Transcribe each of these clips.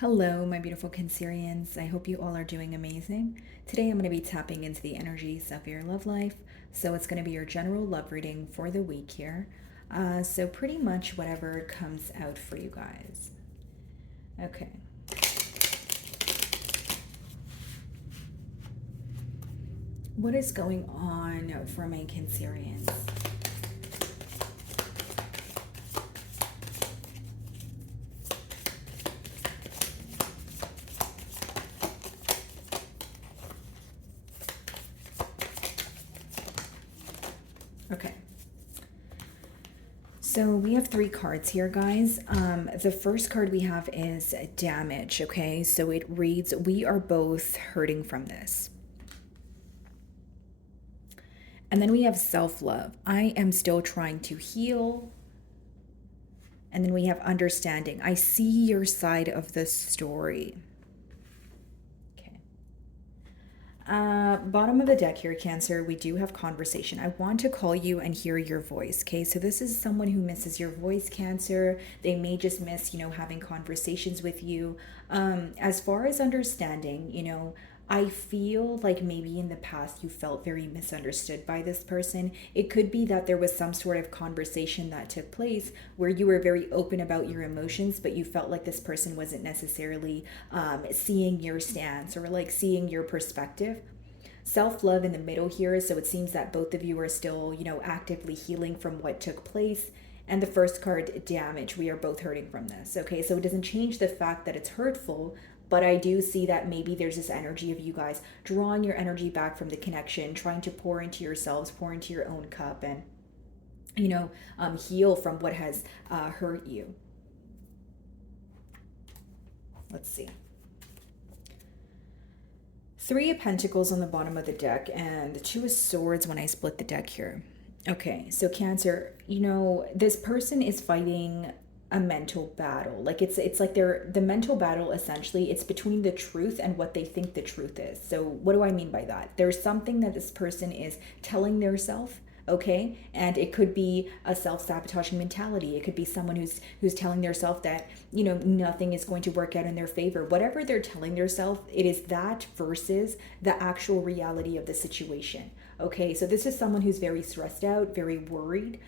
Hello, my beautiful Cancerians. I hope you all are doing amazing. Today I'm going to be tapping into the energies of your love life. So it's going to be your general love reading for the week here. So pretty much whatever comes out for you guys. Okay. What is going on for my Cancerians? Okay. So we have three cards here, guys. The first card we have is damage, okay? So it reads, we are both hurting from this. And then we have self-love. I am still trying to heal. And then we have understanding. I see your side of the story. Bottom of the deck here, Cancer, we do have conversation. I want to call you and hear your voice, okay? So this is someone who misses your voice, Cancer. They may just miss, having conversations with you. As far as understanding, I feel like maybe in the past you felt very misunderstood by this person. It could be that there was some sort of conversation that took place where you were very open about your emotions, but you felt like this person wasn't necessarily seeing your stance or like seeing your perspective. Self-love in the middle here, so it seems that both of you are still, actively healing from what took place. And the first card, damage, we are both hurting from this. Okay, so it doesn't change the fact that it's hurtful, but I do see that maybe there's this energy of you guys drawing your energy back from the connection, trying to pour into yourselves, pour into your own cup, and heal from what has hurt you. Let's see. Three of Pentacles on the bottom of the deck and the Two of Swords when I split the deck here. Okay, so Cancer, this person is fighting a mental battle. Like it's like they're the mental battle essentially, it's between the truth and what they think the truth is. So what do I mean by that? There's something that this person is telling their self, okay? And it could be a self-sabotaging mentality. It could be someone who's telling their self that, nothing is going to work out in their favor. Whatever they're telling their self, it is that versus the actual reality of the situation. Okay, so this is someone who's very stressed out, very worried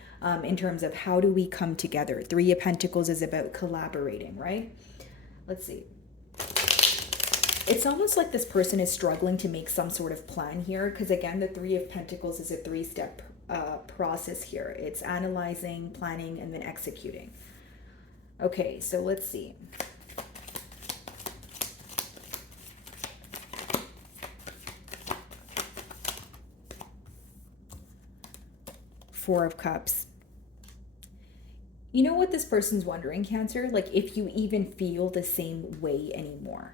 in terms of how do we come together. Three of Pentacles is about collaborating, right? Let's see. It's almost like this person is struggling to make some sort of plan here because, again, the Three of Pentacles is a three-step process here. It's analyzing, planning, and then executing. Okay, so let's see. Four of Cups. You know what this person's wondering, Cancer? Like if you even feel the same way anymore.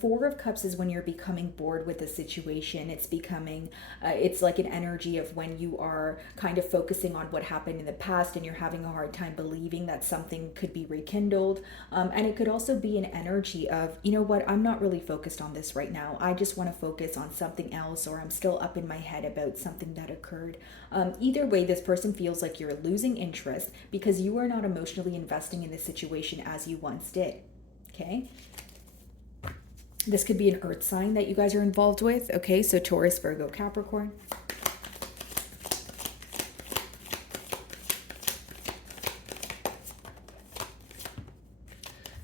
Four of Cups is when you're becoming bored with the situation. It's becoming, it's like an energy of when you are kind of focusing on what happened in the past and you're having a hard time believing that something could be rekindled. And it could also be an energy of, you know what, I'm not really focused on this right now. I just want to focus on something else, or I'm still up in my head about something that occurred. Either way, this person feels like you're losing interest because you are not emotionally investing in the situation as you once did. Okay? This could be an earth sign that you guys are involved with. Okay, so Taurus, Virgo, Capricorn.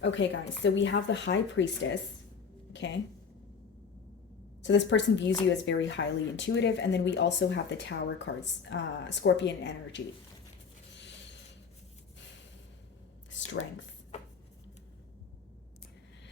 Okay, guys, so we have the High Priestess. Okay. So this person views you as very highly intuitive. And then we also have the Tower cards, Scorpion energy. Strength.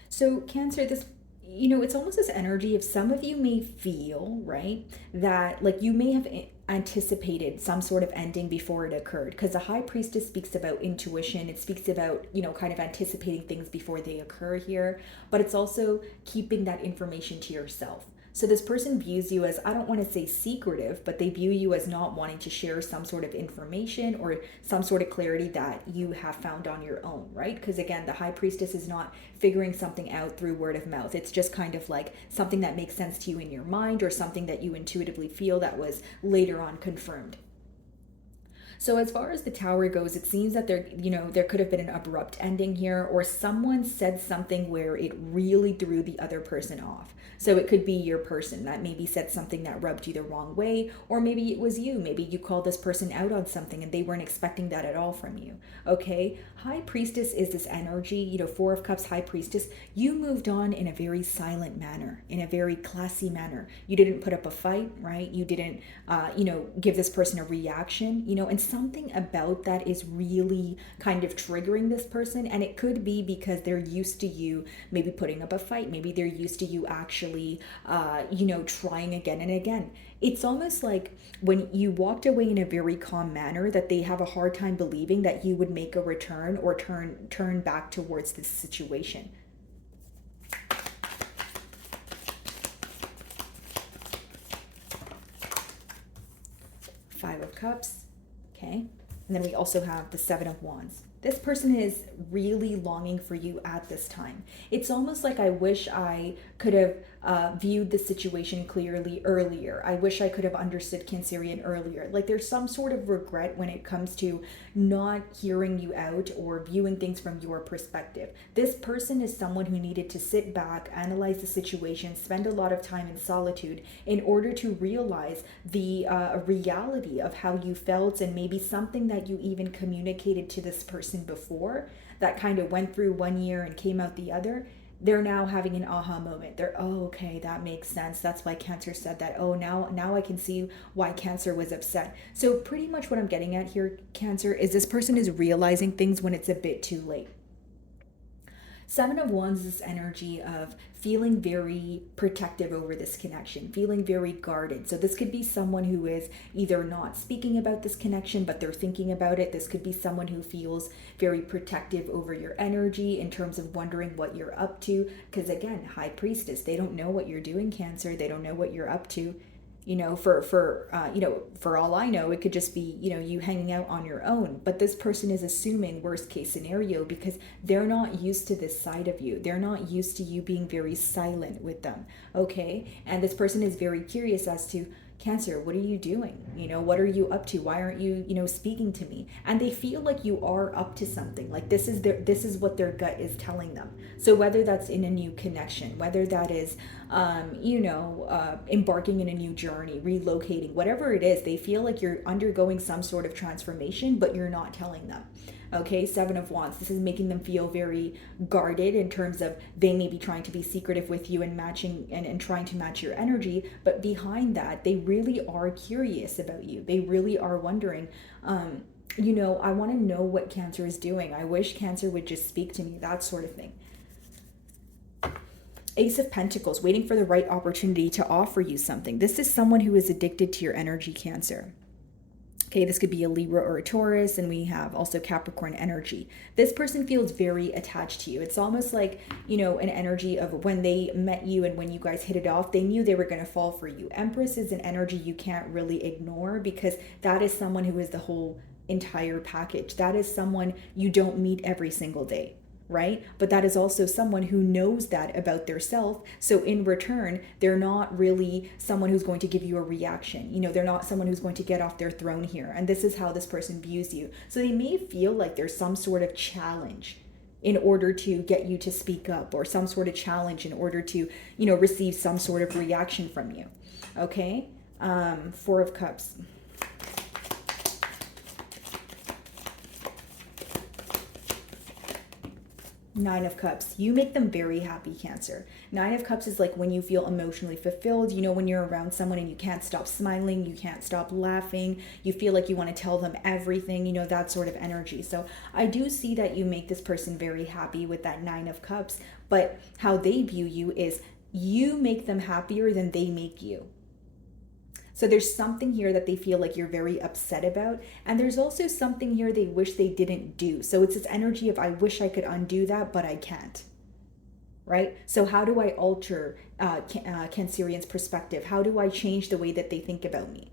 So Cancer, this it's almost this energy of some of you may feel, right, that like you may have anticipated some sort of ending before it occurred, because the High Priestess speaks about intuition. It speaks about, kind of anticipating things before they occur here, but it's also keeping that information to yourself. So this person views you as, I don't want to say secretive, but they view you as not wanting to share some sort of information or some sort of clarity that you have found on your own, right? Because again, the High Priestess is not figuring something out through word of mouth. It's just kind of like something that makes sense to you in your mind or something that you intuitively feel that was later on confirmed. So as far as the Tower goes, it seems that there could have been an abrupt ending here, or someone said something where it really threw the other person off. So it could be your person that maybe said something that rubbed you the wrong way, or maybe it was you. Maybe you called this person out on something and they weren't expecting that at all from you. Okay? High Priestess is this energy, Four of Cups, High Priestess. You moved on in a very silent manner, in a very classy manner. You didn't put up a fight, right? You didn't, give this person a reaction, and something about that is really kind of triggering this person. And it could be because they're used to you maybe putting up a fight. Maybe they're used to you actually, trying again and again. It's almost like when you walked away in a very calm manner that they have a hard time believing that you would make a return or turn back towards this situation. Five of Cups, okay? And then we also have the Seven of Wands. This person is really longing for you at this time. It's almost like I wish I could have viewed the situation clearly earlier. I wish I could have understood Cancerian earlier. Like there's some sort of regret when it comes to not hearing you out or viewing things from your perspective. This person is someone who needed to sit back, analyze the situation, spend a lot of time in solitude in order to realize the reality of how you felt, and maybe something that you even communicated to this person before that kind of went through one year and came out the other. They're now having an aha moment. They're, oh, okay, that makes sense. That's why Cancer said that. Oh, now I can see why Cancer was upset. So pretty much what I'm getting at here, Cancer, is this person is realizing things when it's a bit too late. Seven of Wands is this energy of feeling very protective over this connection, feeling very guarded. So this could be someone who is either not speaking about this connection, but they're thinking about it. This could be someone who feels very protective over your energy in terms of wondering what you're up to. Because again, High Priestess, they don't know what you're doing, Cancer. They don't know what you're up to. For all I know, it could just be, you hanging out on your own. But this person is assuming worst case scenario because they're not used to this side of you. They're not used to you being very silent with them. Okay. And this person is very curious as to, Cancer, what are you doing? What are you up to? Why aren't you, speaking to me? And they feel like you are up to something. Like this is what their gut is telling them. So whether that's in a new connection, whether that is, embarking in a new journey, relocating, whatever it is, they feel like you're undergoing some sort of transformation, but you're not telling them. Okay, Seven of Wands. This is making them feel very guarded in terms of they may be trying to be secretive with you and matching and trying to match your energy. But behind that, they really are curious about you. They really are wondering, I want to know what Cancer is doing. I wish Cancer would just speak to me, that sort of thing. Ace of Pentacles, waiting for the right opportunity to offer you something. This is someone who is addicted to your energy, Cancer. Okay, this could be a Libra or a Taurus, and we have also Capricorn energy. This person feels very attached to you. It's almost like, an energy of when they met you and when you guys hit it off, they knew they were going to fall for you. Empress is an energy you can't really ignore because that is someone who is the whole entire package. That is someone you don't meet every single day. Right? But that is also someone who knows that about their self. So in return, they're not really someone who's going to give you a reaction. They're not someone who's going to get off their throne here. And this is how this person views you. So they may feel like there's some sort of challenge in order to get you to speak up, or some sort of challenge in order to, receive some sort of reaction from you. Okay? Four of Cups. Nine of Cups. You make them very happy, Cancer. Nine of Cups is like when you feel emotionally fulfilled, when you're around someone and you can't stop smiling, you can't stop laughing, you feel like you want to tell them everything, that sort of energy. So I do see that you make this person very happy with that Nine of Cups, but how they view you is you make them happier than they make you. So there's something here that they feel like you're very upset about. And there's also something here they wish they didn't do. So it's this energy of, I wish I could undo that, but I can't. Right? So how do I alter Cancerian's perspective? How do I change the way that they think about me?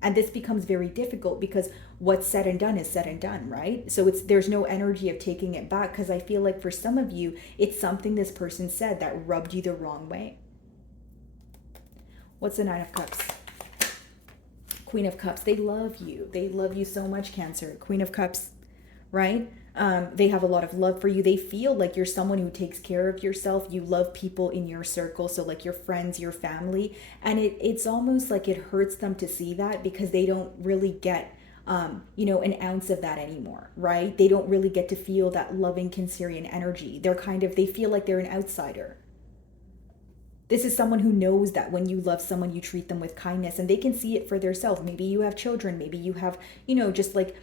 And this becomes very difficult because what's said and done is said and done, right? So there's no energy of taking it back, because I feel like for some of you, it's something this person said that rubbed you the wrong way. What's the Nine of Cups? Queen of Cups, they love you. They love you so much, Cancer. Queen of Cups, right? They have a lot of love for you. They feel like you're someone who takes care of yourself. You love people in your circle, so like your friends, your family. And it's almost like it hurts them to see that because they don't really get an ounce of that anymore, right? They don't really get to feel that loving Cancerian energy. They feel like they're an outsider. This is someone who knows that when you love someone, you treat them with kindness and they can see it for themselves. Maybe you have children, maybe you have, just like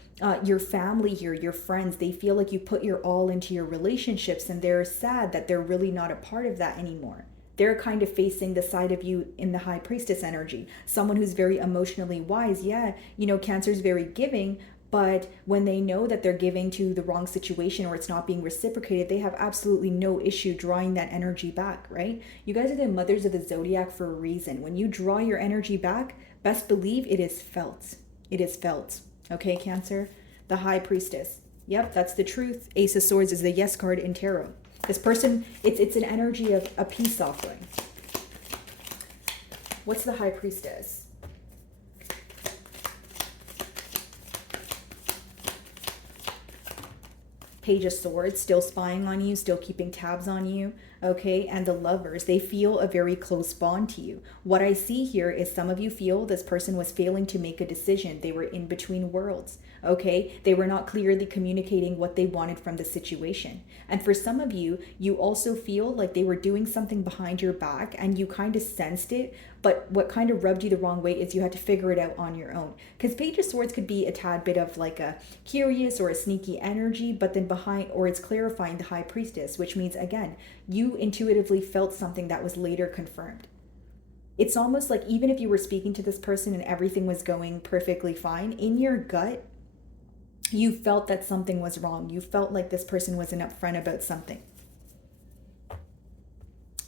your family here, your friends. They feel like you put your all into your relationships and they're sad that they're really not a part of that anymore. They're kind of facing the side of you in the High Priestess energy. Someone who's very emotionally wise. Yeah, Cancer's very giving, but when they know that they're giving to the wrong situation or it's not being reciprocated, they have absolutely no issue drawing that energy back, right? You guys are the mothers of the zodiac for a reason. When you draw your energy back, best believe it is felt. It is felt. Okay, Cancer? The High Priestess. Yep, that's the truth. Ace of Swords is the yes card in tarot. This person, it's an energy of a peace offering. What's the High Priestess? Page of Swords, still spying on you, still keeping tabs on you, okay? And the Lovers, they feel a very close bond to you. What I see here is some of you feel this person was failing to make a decision. They were in between worlds, okay? They were not clearly communicating what they wanted from the situation. And for some of you, you also feel like they were doing something behind your back and you kind of sensed it, but what kind of rubbed you the wrong way is you had to figure it out on your own. Because Page of Swords could be a tad bit of like a curious or a sneaky energy, but then behind, or it's clarifying the High Priestess, which means, again, you intuitively felt something that was later confirmed. It's almost like even if you were speaking to this person and everything was going perfectly fine, in your gut, you felt that something was wrong. You felt like this person wasn't upfront about something.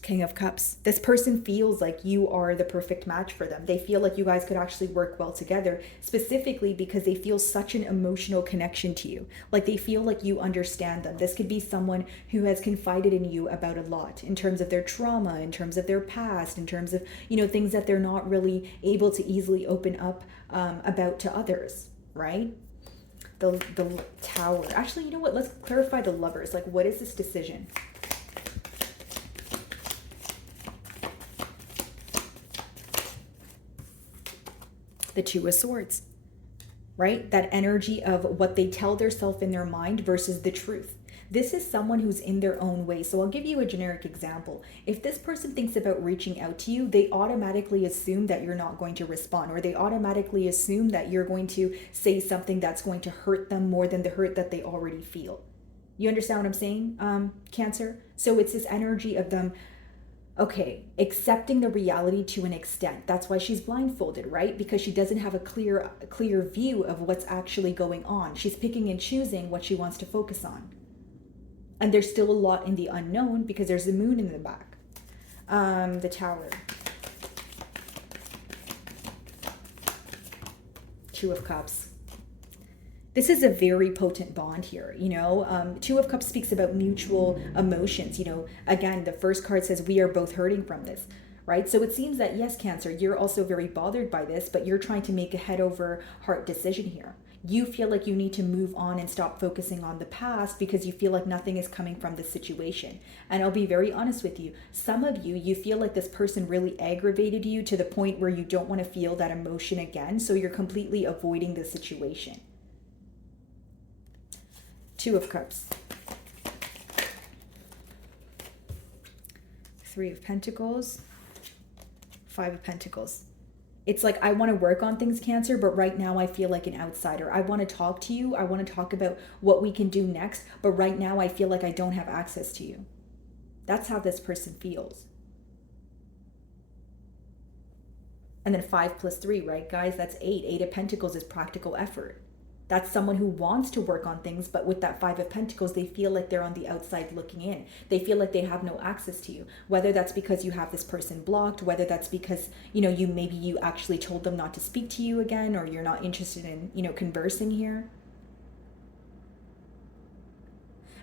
King of Cups. This person feels like you are the perfect match for them. They feel like you guys could actually work well together, specifically because they feel such an emotional connection to you. Like they feel like you understand them. This could be someone who has confided in you about a lot in terms of their trauma, in terms of their past, in terms of, things that they're not really able to easily open up about to others, right? The Tower. Actually, you know what? Let's clarify the Lovers. Like, what is this decision? The Two of Swords, right? That energy of what they tell themselves in their mind versus the truth. This is someone who's in their own way. So I'll give you a generic example. If this person thinks about reaching out to you, they automatically assume that you're not going to respond, or they automatically assume that you're going to say something that's going to hurt them more than the hurt that they already feel. You understand what I'm saying, Cancer? So it's this energy of them, okay, accepting the reality to an extent. That's why she's blindfolded, right? Because she doesn't have a clear view of what's actually going on. She's picking and choosing what she wants to focus on. And there's still a lot in the unknown because there's the moon in the back. The Tower. Two of Cups. This is a very potent bond here, Two of Cups speaks about mutual emotions. Again, the first card says we are both hurting from this, right? So it seems that, yes, Cancer, you're also very bothered by this, but you're trying to make a head over heart decision here. You feel like you need to move on and stop focusing on the past because you feel like nothing is coming from this situation. And I'll be very honest with you. Some of you feel like this person really aggravated you to the point where you don't want to feel that emotion again. So you're completely avoiding the situation. Two of Cups. Three of Pentacles. Five of Pentacles. It's like, I want to work on things, Cancer, but right now I feel like an outsider. I want to talk to you. I want to talk about what we can do next, but right now I feel like I don't have access to you. That's how this person feels. And then 5 plus 3, right, guys? That's 8. 8 of Pentacles is practical effort. That's someone who wants to work on things, but with that 5 of Pentacles, they feel like they're on the outside looking in. They feel like they have no access to you. Whether that's because you have this person blocked, whether that's because, you actually told them not to speak to you again, or you're not interested in, conversing here.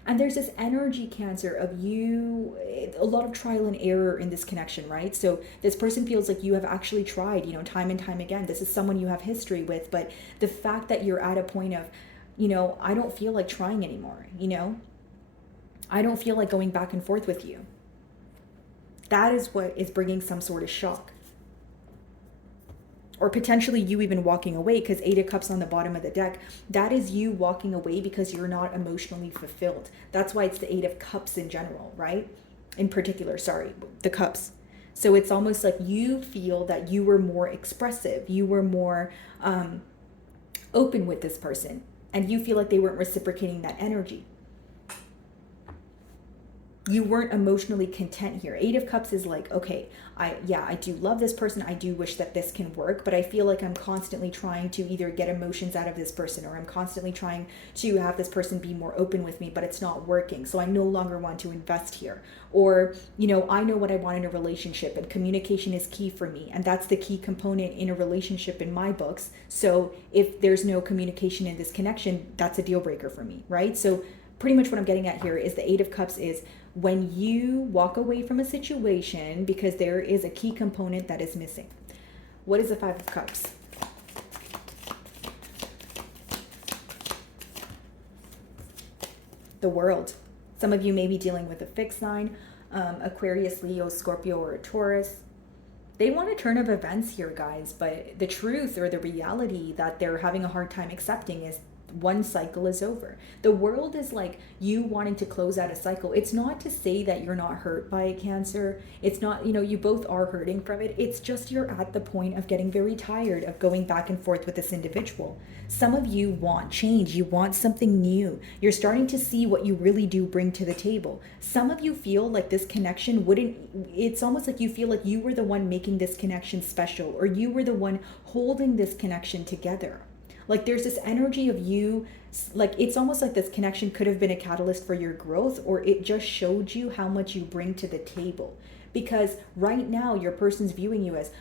And there's this energy, Cancer, of you, a lot of trial and error in this connection, right? So this person feels like you have actually tried, time and time again. This is someone you have history with, but the fact that you're at a point of, I don't feel like trying anymore, I don't feel like going back and forth with you. That is what is bringing some sort of shock. Or potentially you even walking away, because Eight of Cups on the bottom of the deck, that is you walking away because you're not emotionally fulfilled. That's why it's the Eight of Cups in general, right? In particular, sorry, the cups. So it's almost like you feel that you were more expressive, you were more open with this person, and you feel like they weren't reciprocating that energy. You weren't emotionally content here. Eight of Cups is like, okay, I do love this person. I do wish that this can work, but I feel like I'm constantly trying to either get emotions out of this person, or I'm constantly trying to have this person be more open with me, but it's not working. So I no longer want to invest here. Or, I know what I want in a relationship, and communication is key for me. And that's the key component in a relationship in my books. So if there's no communication in this connection, that's a deal breaker for me, right? So pretty much what I'm getting at here is the Eight of Cups is when you walk away from a situation because there is a key component that is missing. What is the Five of Cups? The World. Some of you may be dealing with a fixed sign, Aquarius, Leo, Scorpio, or a Taurus. They want a turn of events here, guys, but the truth or the reality that they're having a hard time accepting is one cycle is over. The World is like you wanting to close out a cycle. It's not to say that you're not hurt by a Cancer. It's not, you both are hurting from it. It's just you're at the point of getting very tired of going back and forth with this individual. Some of you want change. You want something new. You're starting to see what you really do bring to the table. Some of you feel like this connection it's almost like you feel like you were the one making this connection special, or you were the one holding this connection together. Like there's this energy of you, like it's almost like this connection could have been a catalyst for your growth, or it just showed you how much you bring to the table. Because right now your person's viewing you as,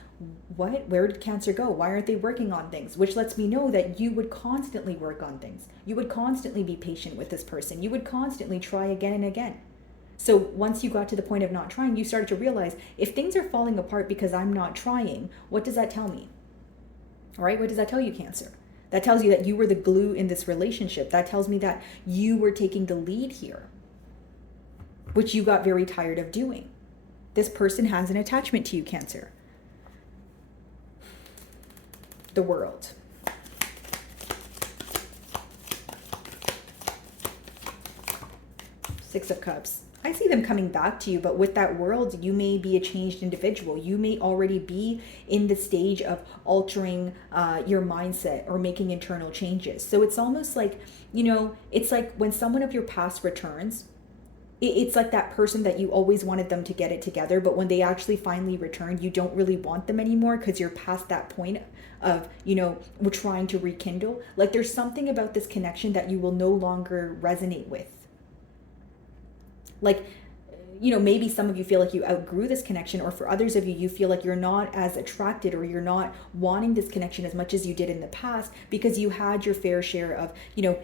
what? Where did Cancer go? Why aren't they working on things? Which lets me know that you would constantly work on things. You would constantly be patient with this person. You would constantly try again and again. So once you got to the point of not trying, you started to realize if things are falling apart because I'm not trying, what does that tell me? All right, what does that tell you, Cancer? That tells you that you were the glue in this relationship. That tells me that you were taking the lead here, which you got very tired of doing. This person has an attachment to you, Cancer. The World. Six of Cups. I see them coming back to you, but with that World, you may be a changed individual. You may already be in the stage of altering your mindset or making internal changes. So it's almost like, it's like when someone of your past returns, it's like that person that you always wanted them to get it together, but when they actually finally return, you don't really want them anymore because you're past that point of, we're trying to rekindle. Like there's something about this connection that you will no longer resonate with. Like, maybe some of you feel like you outgrew this connection, or for others of you, you feel like you're not as attracted, or you're not wanting this connection as much as you did in the past because you had your fair share of,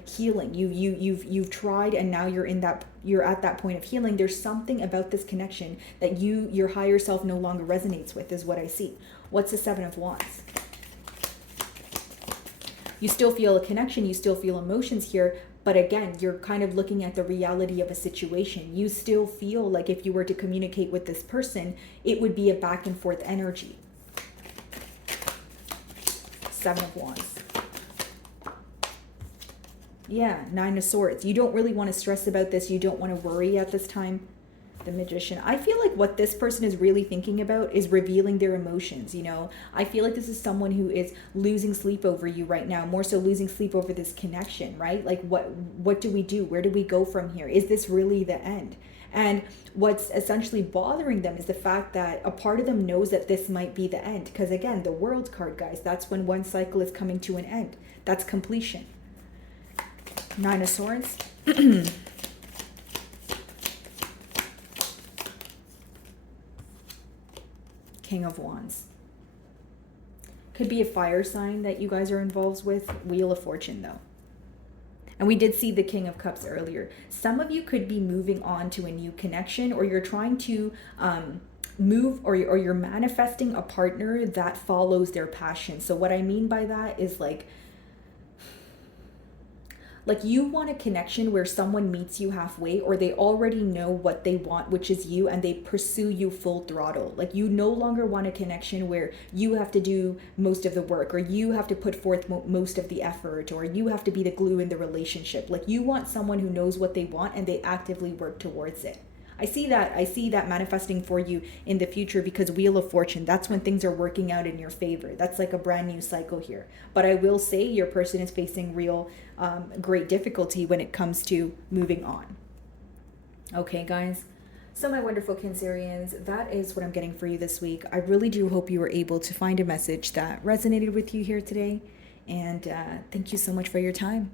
healing. You've tried, and now you're at that point of healing. There's something about this connection that your higher self no longer resonates with, is what I see. What's the Seven of Wands? You still feel a connection, you still feel emotions here, but again, you're kind of looking at the reality of a situation. You still feel like if you were to communicate with this person, it would be a back and forth energy. Seven of Wands. Yeah, Nine of Swords. You don't really want to stress about this. You don't want to worry at this time. The Magician. I feel like what this person is really thinking about is revealing their emotions. I feel like this is someone who is losing sleep over you right now, more so losing sleep over this connection, right? Like what do we do? Where do we go from here? Is this really the end? And what's essentially bothering them is the fact that a part of them knows that this might be the end. Because again, the World card, guys, that's when one cycle is coming to an end. That's completion. Nine of Swords. King of Wands. Could be a fire sign that you guys are involved with. Wheel of Fortune, though. And we did see the King of Cups earlier. Some of you could be moving on to a new connection, or you're trying to move, or you're manifesting a partner that follows their passion. So what I mean by that is like you want a connection where someone meets you halfway, or they already know what they want, which is you, and they pursue you full throttle. Like you no longer want a connection where you have to do most of the work, or you have to put forth most of the effort, or you have to be the glue in the relationship. Like you want someone who knows what they want and they actively work towards it. I see that manifesting for you in the future, because Wheel of Fortune, that's when things are working out in your favor. That's like a brand new cycle here. But I will say your person is facing real great difficulty when it comes to moving on. Okay, guys. So my wonderful Cancerians, that is what I'm getting for you this week. I really do hope you were able to find a message that resonated with you here today. And thank you so much for your time.